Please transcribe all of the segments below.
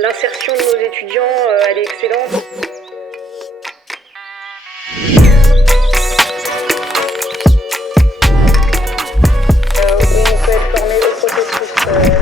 L'insertion de nos étudiants, elle est excellente. On peut être formé au processus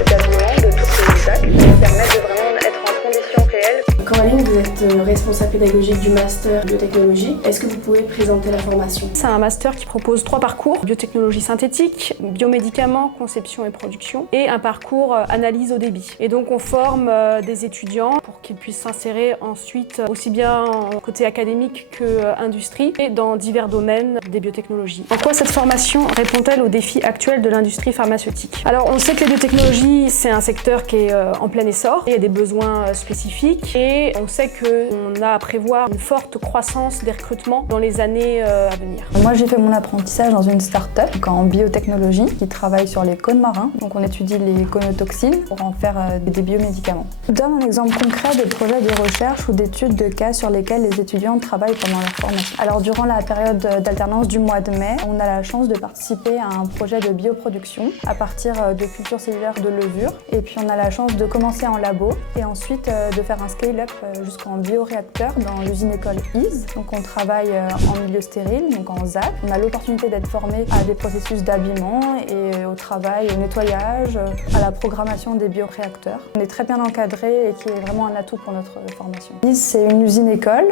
d'habillement de toutes les facs, qui nous permettent de vraiment être en conditions réelles. Coraline, vous êtes responsable pédagogique du master biotechnologie. Est-ce que vous pouvez présenter la formation? C'est un master qui propose 3 parcours: biotechnologie synthétique, biomédicaments, conception et production, et un parcours analyse au débit. Et donc on forme des étudiants pour qu'ils puissent s'insérer ensuite aussi bien en côté académique que industrie et dans divers domaines des biotechnologies. En quoi cette formation répond-elle aux défis actuels de l'industrie pharmaceutique? Alors on sait que les biotechnologies, c'est un secteur qui est en plein essor, il y a des besoins spécifiques et on sait qu'on a à prévoir une forte croissance des recrutements dans les années à venir. Moi j'ai fait mon apprentissage dans une start-up en biotechnologie qui travaille sur les cônes marins. Donc on étudie les conotoxines pour en faire des biomédicaments. Je donne un exemple concret de projet de recherche ou d'études de cas sur lesquels les étudiants travaillent pendant leur formation. Alors durant la période d'alternance du mois de mai, on a la chance de participer à un projet de bioproduction à partir de cultures cellulaires de levure. Et puis on a la chance de commencer en labo et ensuite de faire un scale-up jusqu'en bioréacteur dans l'usine école ISE. Donc on travaille en milieu stérile, donc en ZAC. On a l'opportunité d'être formé à des processus d'habillement et au travail, au nettoyage, à la programmation des bioréacteurs. On est très bien encadré et qui est vraiment un atout pour notre formation. ISE, c'est une usine école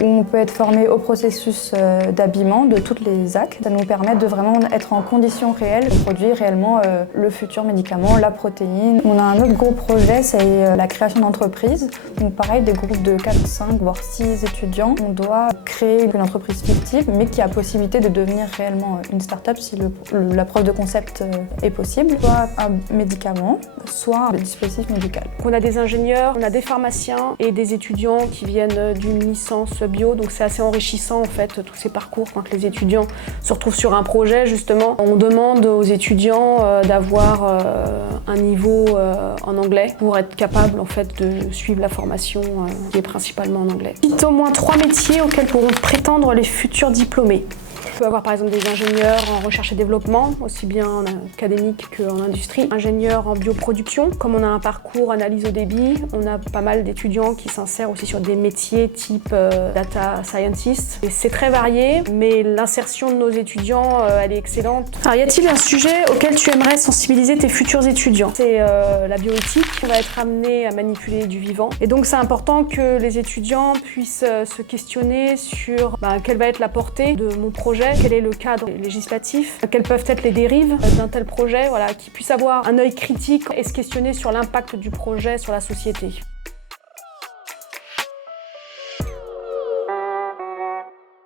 où on peut être formé au processus d'habillement de toutes les ZAC. Ça nous permet de vraiment être en conditions réelles de produire réellement le futur médicament, la protéine. On a un autre gros projet, c'est la création d'entreprises. Donc pareil, des groupes de 4, 5, voire 6 étudiants. On doit créer une entreprise fictive, mais qui a possibilité de devenir réellement une start-up si la preuve de concept est possible. Soit un médicament, soit un dispositif médical. On a des ingénieurs, on a des pharmaciens et des étudiants qui viennent d'une licence bio, donc c'est assez enrichissant en fait tous ces parcours quand les étudiants se retrouvent sur un projet justement. On demande aux étudiants d'avoir un niveau en anglais pour être capable en fait de suivre la formation qui est principalement en anglais. Cite au moins 3 métiers auxquels pourront prétendre les futurs diplômés. On peut avoir par exemple des ingénieurs en recherche et développement, aussi bien en académique qu'en industrie. Ingénieurs en bioproduction, comme on a un parcours analyse au débit, on a pas mal d'étudiants qui s'insèrent aussi sur des métiers type data scientist. Et c'est très varié, mais l'insertion de nos étudiants, elle est excellente. Alors y a-t-il un sujet auquel tu aimerais sensibiliser tes futurs étudiants? C'est la bioéthique. On va être amené à manipuler du vivant. Et donc c'est important que les étudiants puissent se questionner sur quelle va être la portée de mon projet, quel est le cadre législatif, quelles peuvent être les dérives d'un tel projet, qu'ils puissent avoir un œil critique et se questionner sur l'impact du projet sur la société.